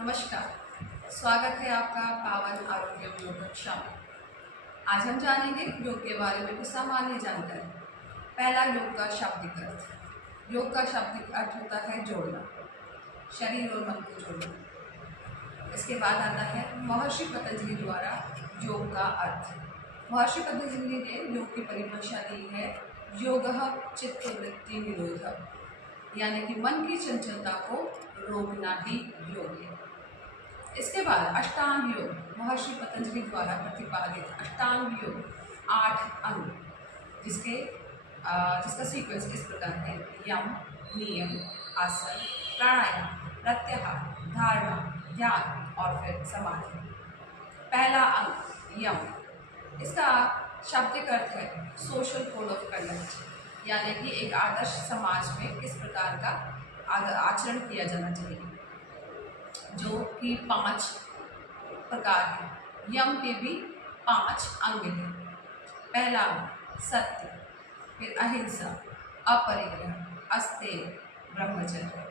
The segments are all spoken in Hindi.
नमस्कार, स्वागत है आपका पावन आरोग्य योग कक्षा में। आज हम जानेंगे योग के बारे में कुछ सामान्य जानकारी। पहला, योग का शाब्दिक अर्थ। योग का शाब्दिक अर्थ होता है जोड़ना, शरीर और मन को जोड़ना। इसके बाद आता है महर्षि पतंजलि द्वारा योग का अर्थ। महर्षि पतंजलि ने योग की परिभाषा दी है योगः चित्तवृत्ति निरोधः, यानी कि मन की चंचलता को रोकना ही योग है। इसके बाद अष्टांग योग, महर्षि पतंजलि द्वारा प्रतिपादित अष्टांग योग 8 अंग, जिसका सीक्वेंस इस प्रकार है: यम, नियम, आसन, प्राणायाम, प्रत्याहार, धारणा, ध्यान और फिर समाधि। पहला अंग यम, इसका शाब्दिक अर्थ है सोशल कोड ऑफ कंडक्ट, यानी कि एक आदर्श समाज में किस प्रकार का आचरण किया जाना चाहिए, जो कि 5 प्रकार हैं। यम के भी 5 अंग हैं। पहला सत्य, फिर अहिंसा, अपरिग्रह, अस्तेय, ब्रह्मचर्य।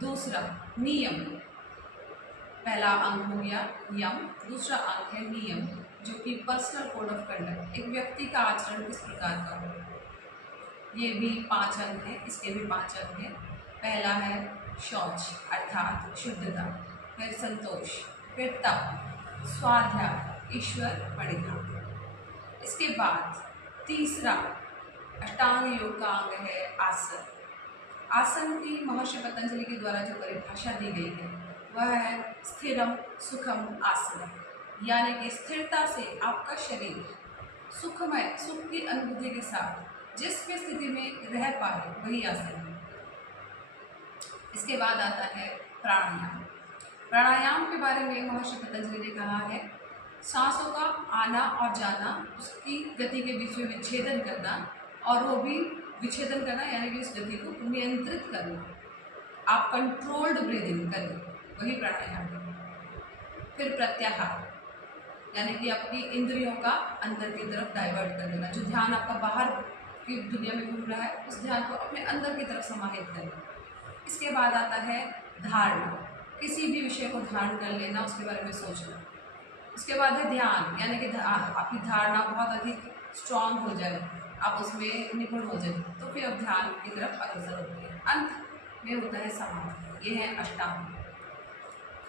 दूसरा नियम, पहला अंग हो गया यम, दूसरा अंग है नियम, जो कि पर्सनल कोड ऑफ कंडक्ट, एक व्यक्ति का आचरण किस प्रकार का हो। ये भी 5 अंग हैं, इसके भी 5 अंग हैं। पहला है शौच अर्थात शुद्धता, फिर संतोष, फिर तप, स्वाध्याय, ईश्वर परिधान। इसके बाद तीसरा अष्टांग योग का अंग है आसन। आसन की महर्षि पतंजलि के द्वारा जो परिभाषा दी गई है वह है स्थिरम सुखम आसन, यानी कि स्थिरता से आपका शरीर सुखमय, सुख की अनुभूति के साथ जिस भी स्थिति में रह पाए वही आसन है। इसके बाद आता है प्राणायाम। प्राणायाम के बारे में महर्षि पतंजलि ने कहा है सांसों का आना और जाना, उसकी गति के बीच में विच्छेदन करना, और वो भी विच्छेदन करना यानी कि उस गति को नियंत्रित करना। आप कंट्रोल्ड ब्रीदिंग करें, वही प्राणायाम है। फिर प्रत्याहार, यानी कि अपनी इंद्रियों का अंदर की तरफ डाइवर्ट कर देना, जो ध्यान आपका बाहर की दुनिया में घूम रहा है उस ध्यान को अपने अंदर की तरफ समाहित करना। इसके बाद आता है धारणा, किसी भी विषय को धारण कर लेना, उसके बारे में सोचना। उसके बाद है ध्यान, यानी कि आपकी धारणा बहुत अधिक स्ट्रांग हो जाए, आप उसमें निपुण हो जाए, तो फिर आप ध्यान की तरफ अग्रसर होते हैं। अंत में होता है समाधि। ये है अष्टांग।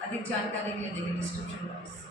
अधिक जानकारी के लिए देखिए डिस्क्रिप्शन बॉक्स।